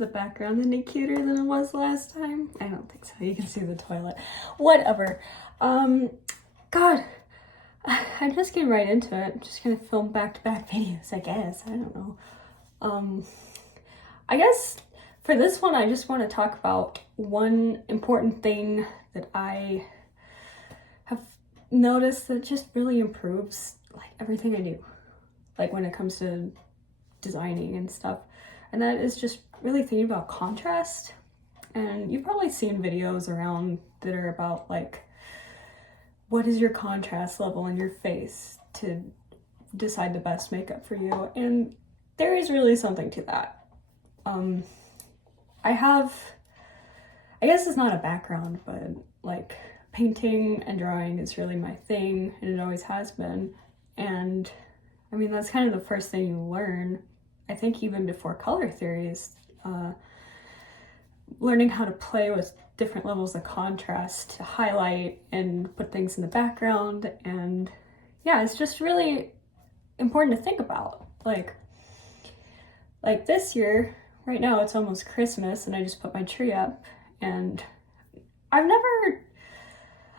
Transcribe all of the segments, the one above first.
the background any cuter than it was last time? I don't think so. You can see the toilet. Whatever. God, I'm just getting right into it. I'm just gonna film back-to-back videos, I guess. I don't know. I guess for this one, I just want to talk about one important thing that I have noticed that just really improves like everything I do, like when it comes to designing and stuff. And that is just really thinking about contrast. And you've probably seen videos around that are about like, what is your contrast level in your face to decide the best makeup for you? And there is really something to that. I guess it's not a background, but like painting and drawing is really my thing, and it always has been. And I mean, that's kind of the first thing you learn, I think, even before color theories, learning how to play with different levels of contrast to highlight and put things in the background. And yeah, it's just really important to think about. Like this year, right now it's almost Christmas and I just put my tree up, and I've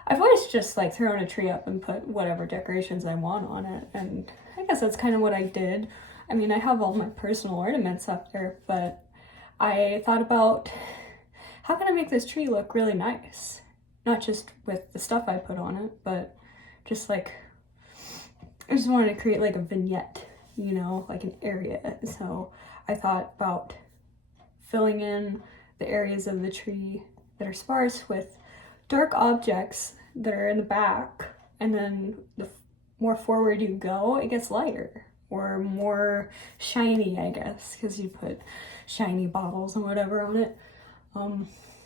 always just like thrown a tree up and put whatever decorations I want on it. And I guess that's kind of what I did. I mean, I have all my personal ornaments up there, but I thought about how can I make this tree look really nice? Not just with the stuff I put on it, but just like, I just wanted to create like a vignette, you know, like an area. So I thought about filling in the areas of the tree that are sparse with dark objects that are in the back, and then the more forward you go, it gets lighter or more shiny, I guess, because you put shiny bottles and whatever on it.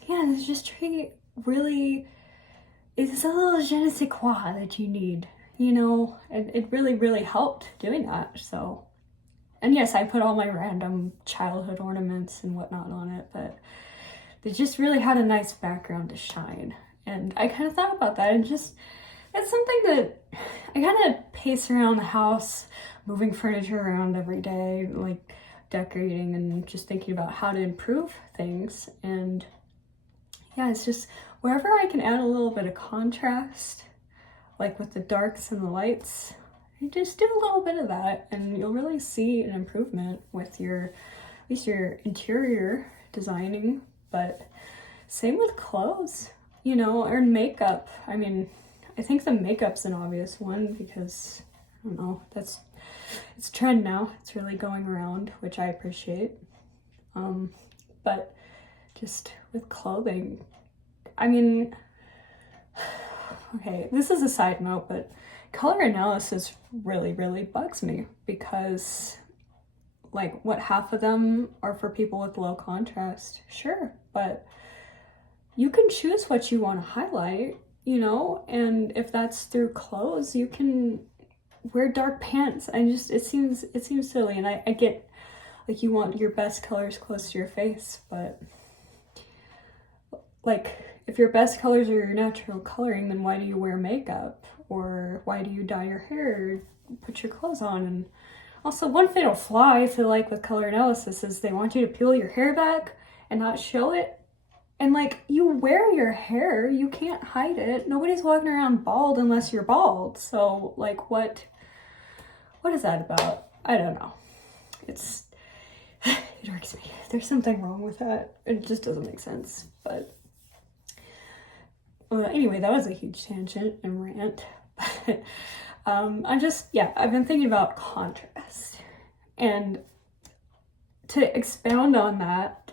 Yeah, this just tree really is a little je ne sais quoi that you need, you know, and it really helped doing that. So, and yes, I put all my random childhood ornaments and whatnot on it, but they just really had a nice background to shine. And I kind of thought about that, and just, it's something that I kind of pace around the house, moving furniture around every day, like decorating and just thinking about how to improve things. And yeah, it's just wherever I can add a little bit of contrast, like with the darks and the lights, you just do a little bit of that and you'll really see an improvement with at least your interior designing. But same with clothes, you know, or makeup. I mean, I think the makeup's an obvious one because, I don't know, it's a trend now. It's really going around, which I appreciate. But just with clothing, I mean, okay, this is a side note, but color analysis really bugs me, because like, what, half of them are for people with low contrast? Sure, but you can choose what you want to highlight, you know, and if that's through clothes, you can wear dark pants. It seems silly, and I get like you want your best colors close to your face, but like, if your best colors are your natural coloring, then why do you wear makeup? Or why do you dye your hair, put your clothes on? And also, one fatal flaw I feel like with color analysis is they want you to peel your hair back and not show it. And like, you wear your hair, you can't hide it. Nobody's walking around bald unless you're bald. So like, what is that about? I don't know. It irks me. There's something wrong with that. It just doesn't make sense. But anyway, that was a huge tangent and rant. But I've been thinking about contrast. And to expound on that,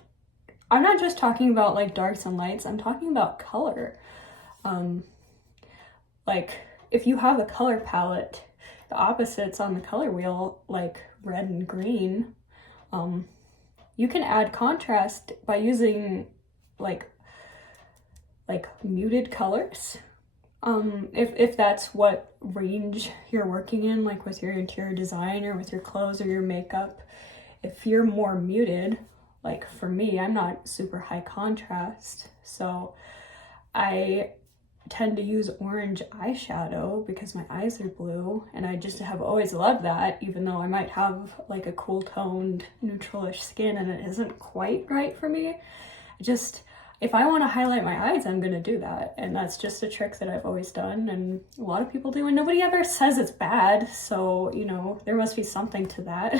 I'm not just talking about like darks and lights, I'm talking about color. Like, if you have a color palette, the opposites on the color wheel, like red and green, you can add contrast by using like muted colors. If that's what range you're working in, like with your interior design or with your clothes or your makeup, if you're more muted, like for me, I'm not super high contrast, so I tend to use orange eyeshadow because my eyes are blue, and I just have always loved that, even though I might have like a cool toned neutralish skin and it isn't quite right for me. If I want to highlight my eyes, I'm gonna do that, and that's just a trick that I've always done, and a lot of people do, and nobody ever says it's bad, so you know, there must be something to that.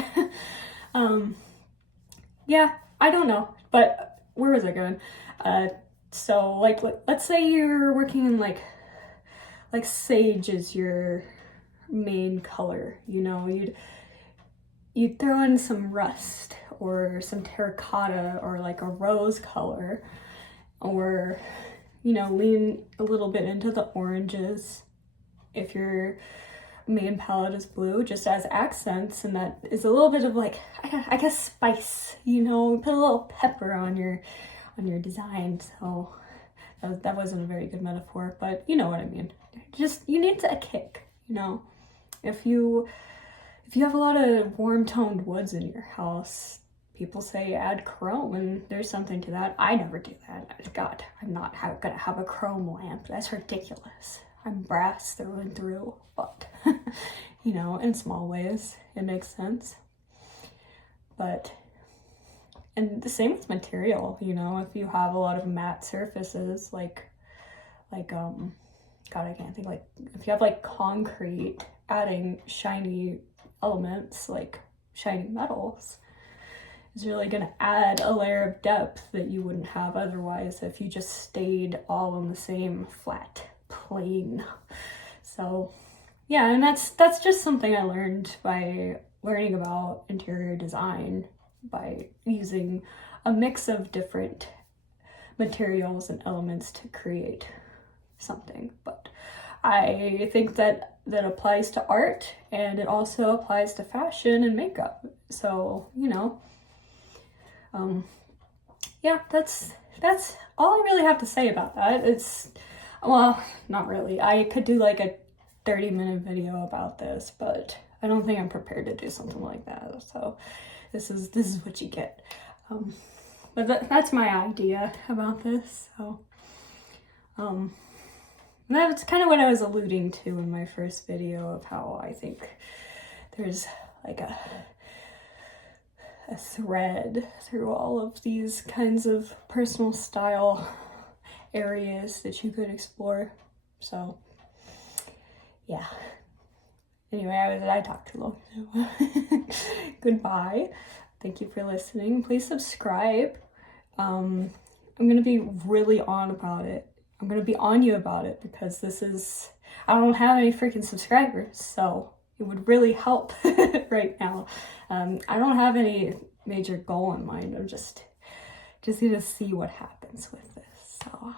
Yeah, I don't know, but where was I going? So like, let's say you're working in like sage is your main color, you know, you'd throw in some rust or some terracotta or like a rose color, or, you know, lean a little bit into the oranges if your main palette is blue, just as accents, and that is a little bit of like, I guess, spice, you know, put a little pepper on your design. So that wasn't a very good metaphor, but you know what I mean. Just, you need a kick, you know. If you have a lot of warm toned woods in your house, people say add chrome, and there's something to that. I never do that. God, I'm not gonna have a chrome lamp. That's ridiculous. I'm brass through and through, but you know, in small ways, it makes sense. But, and the same with material, you know, if you have a lot of matte surfaces, like God, I can't think, like, if you have like concrete, adding shiny elements like shiny metals is really going to add a layer of depth that you wouldn't have otherwise if you just stayed all on the same flat plane. So yeah, and that's just something I learned by learning about interior design, by using a mix of different materials and elements to create something. But I think that applies to art, and it also applies to fashion and makeup. So, you know, yeah, that's all I really have to say about that. It's, well, not really. I could do like a 30-minute video about this, but I don't think I'm prepared to do something like that. So this is what you get. But that's my idea about this. So that's kind of what I was alluding to in my first video, of how I think there's like a thread through all of these kinds of personal style areas that you could explore. So yeah. Anyway, I talked too long. Goodbye. Thank you for listening. Please subscribe. I'm gonna be really on about it. I'm gonna be on you about it, because I don't have any freaking subscribers, so it would really help right now. I don't have any major goal in mind. I'm just gonna see what happens with this. So